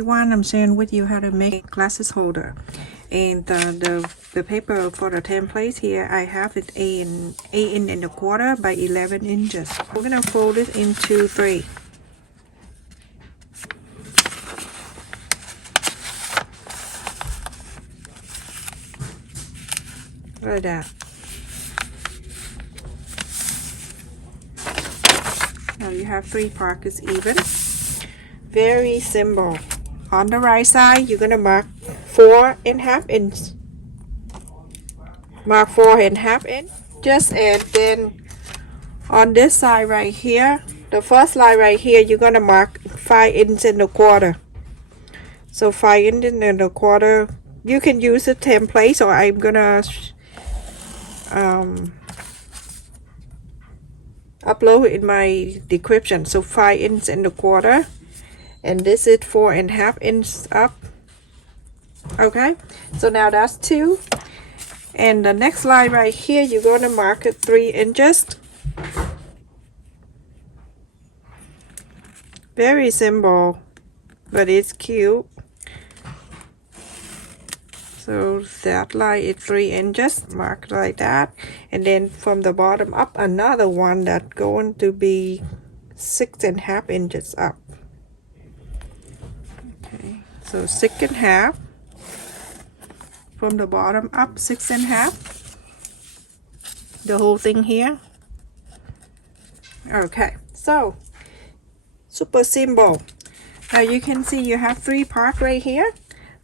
everyone, I'm sharing with you how to make glasses holder. And the paper for the template here, I have it 8.25 by 11 inches. We're gonna fold it into 3. Like that. Now you have 3 pockets even. Very simple. On the right side, you're gonna mark 4.5 inch. Mark 4.5 inch. Just and then on this side right here, the first line right here, you're gonna mark 5.25 inches. So 5.25 inches. You can use a template, or I'm gonna upload it in my description. So 5.25 inches. And this is 4.5 inches up. Okay, so now that's 2. And the next line right here, you're going to mark it 3 inches. Very simple, but it's cute. So that line is 3 inches, mark like that. And then from the bottom up, another one that's going to be 6.5 inches up. So 6.5 from the bottom up, 6.5. The whole thing here. Okay, so super simple. Now you can see you have 3 parts right here.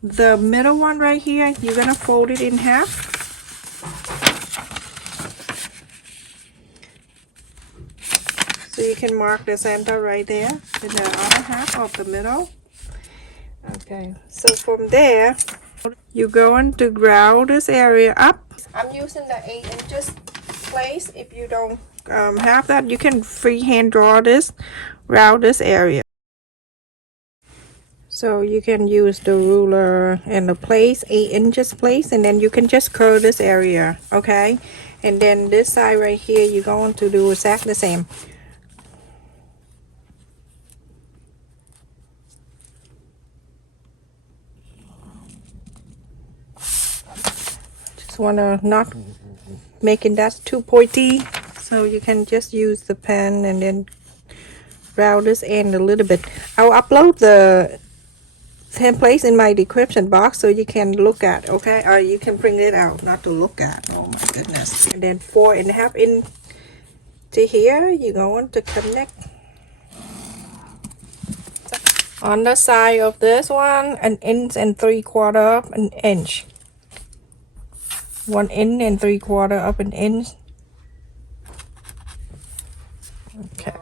The middle one right here, you're gonna fold it in half. So you can mark the center right there in the other half of the middle. Okay, so from there, you're going to ground this area up. I'm using the 8 inches place. If you don't have that, you can freehand draw this, round this area. So you can use the ruler and the place, 8 inches place, and then you can just curve this area, okay? And then this side right here, you're going to do exactly the same. Wanna not making that too pointy, so you can just use the pen and then round this end a little bit. I'll upload the templates in my description box so you can look at, okay? Or you can print it out, not to look at. Oh my goodness. And then 4.5 inches to here, you're going to connect on the side of this one, 1.75 inches. 1.75 up an inch. Okay,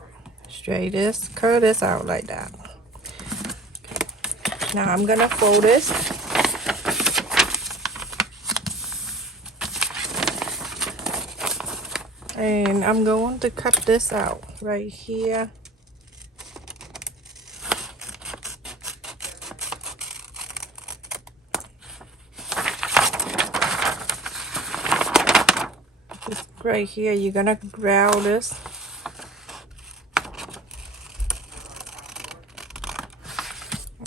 straight this, curve this out like that. Okay. Now I'm gonna fold this. And I'm going to cut this out right here. Right here, you're gonna ground this.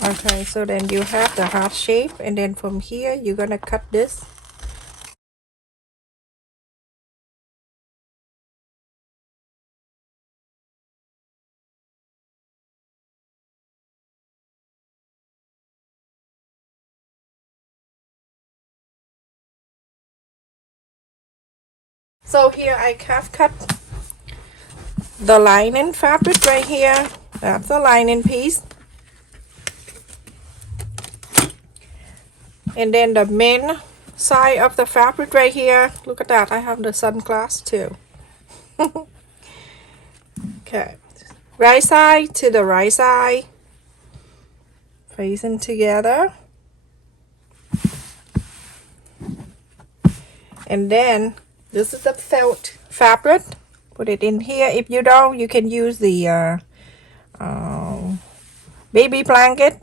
Okay, so then you have the heart shape, and then from here you're gonna cut this. So here I have cut the lining fabric right here. That's the lining piece. And then the main side of the fabric right here. Look at that, I have the sunglasses too. Okay, right side to the right side, facing together. And then this is the felt fabric. Put it in here. If you don't, you can use the baby blanket.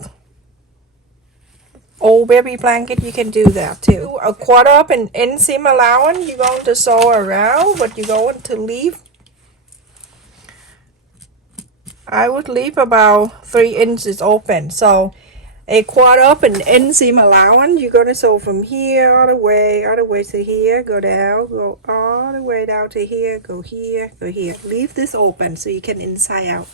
Old baby blanket, you can do that too. 1/4 of an inch seam allowance, you're going to sew around, but you're going to leave. I would leave about 3 inches open. So a quad up and inseam allowance. You're gonna sew from here all the way to here, go down, go all the way down to here, go here, go here. Leave this open so you can inside out.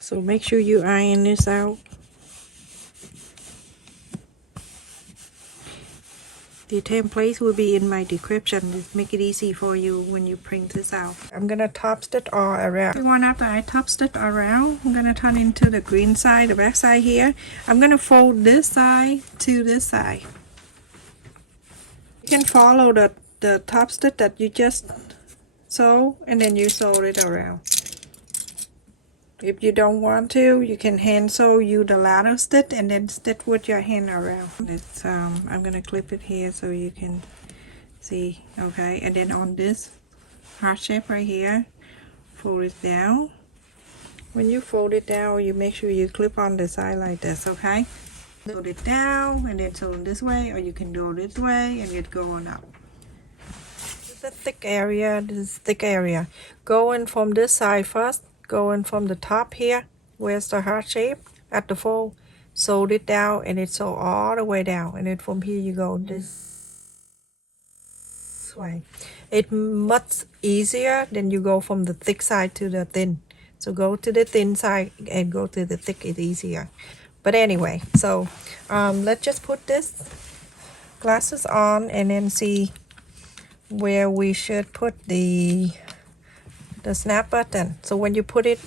So make sure you iron this out. The templates will be in my description. Just make it easy for you when you print this out. I'm gonna top stitch all around. One after I top stitch around, I'm gonna turn into the green side, the back side here. I'm gonna fold this side to this side. You can follow the top stitch that you just sew, and then you sew it around. If you don't want to, you can hand sew you the ladder stitch and then stitch with your hand around. It's I'm gonna clip it here so you can see. Okay, and then on this heart shape right here, fold it down. When you fold it down, you make sure you clip on the side like this. Okay, fold it down and then sew it this way, or you can go this way and it go on up. This is the thick area. This is thick area. Going from this side first. Going from the top here, where's the heart shape at the fold, sew it down and it sew all the way down, and then from here you go this way. It's much easier than you go from the thick side to the thin. So go to the thin side and go to the thick, it's easier. But anyway, so let's just put this glasses on and then see where we should put the snap button. So when you put it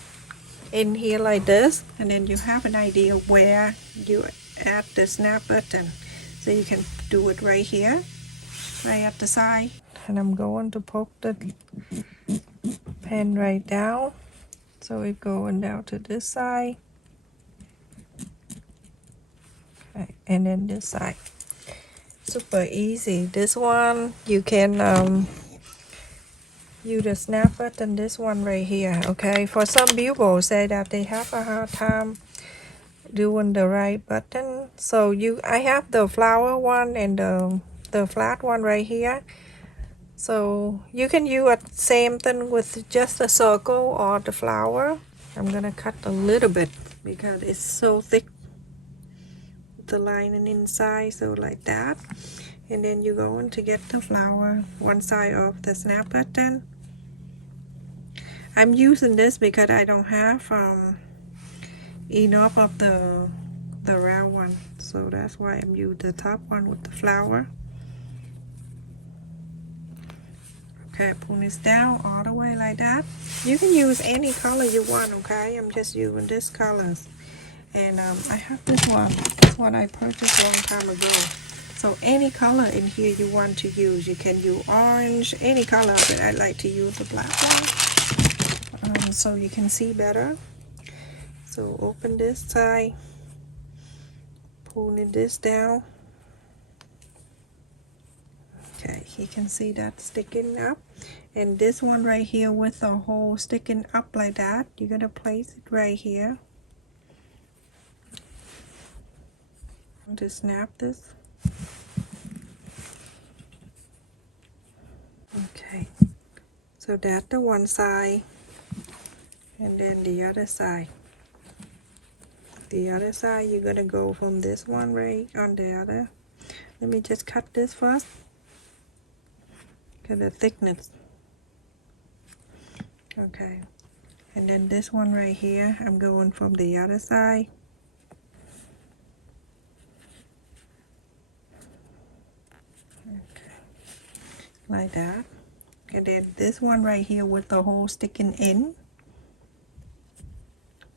in here like this, and then you have an idea where you add the snap button. So you can do it right here, right at the side. And I'm going to poke the pen right down, so it's going down to this side. Okay, and then this side. Super easy. This one you can use the snap button, this one right here. Okay, for some people say that they have a hard time doing the right button, so I have the flower one and the flat one right here. So you can use the same thing with just the circle or the flower. I'm gonna cut a little bit because it's so thick, the lining inside, so like that. And then you're going to get the flower one side of the snap button. I'm using this because I don't have enough of the round one, so that's why I'm using the top one with the flower. Okay, pull this down all the way like that. You can use any color you want, okay? I'm just using this colors. And I have this one I purchased a long time ago. So any color in here you want to use, you can use orange, any color, but I like to use the black one so you can see better. So open this side, pulling this down. Okay, you can see that sticking up. And this one right here with the hole sticking up like that, you're gonna place it right here. To snap this. Okay, so that's the one side, and then the other side. The other side, you're gonna go from this one right on the other. Let me just cut this first. Get the thickness. Okay, and then this one right here, I'm going from the other side. Okay, like that. And then this one right here with the hole sticking in,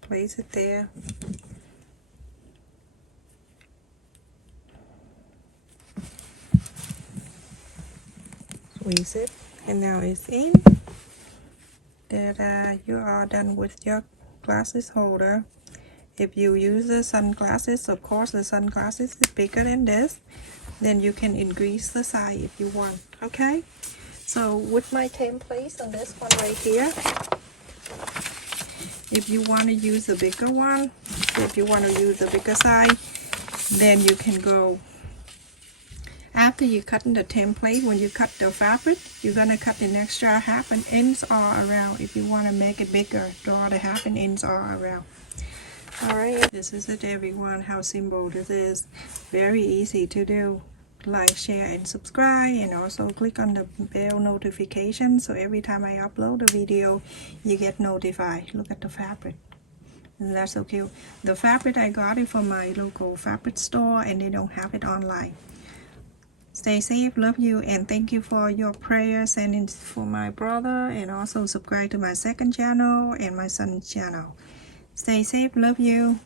place it there. Squeeze it, and now it's in. That you are done with your glasses holder. If you use the sunglasses, of course the sunglasses is bigger than this, then you can increase the size if you want. Okay, so with my templates on this one right here, if you want to use a bigger one, if you want to use a bigger size, then you can go after you cut in the template. When you cut the fabric, you're gonna cut an extra half an inch all around. If you want to make it bigger, draw the half an inch all around. Alright, this is it everyone, how simple this is. Very easy to do. Like, share and subscribe, and also click on the bell notification so every time I upload a video you get notified. Look at the fabric. And that's so cute. The fabric I got it from my local fabric store and they don't have it online. Stay safe, love you, and thank you for your prayers and for my brother, and also subscribe to my second channel and my son's channel. Stay safe, love you.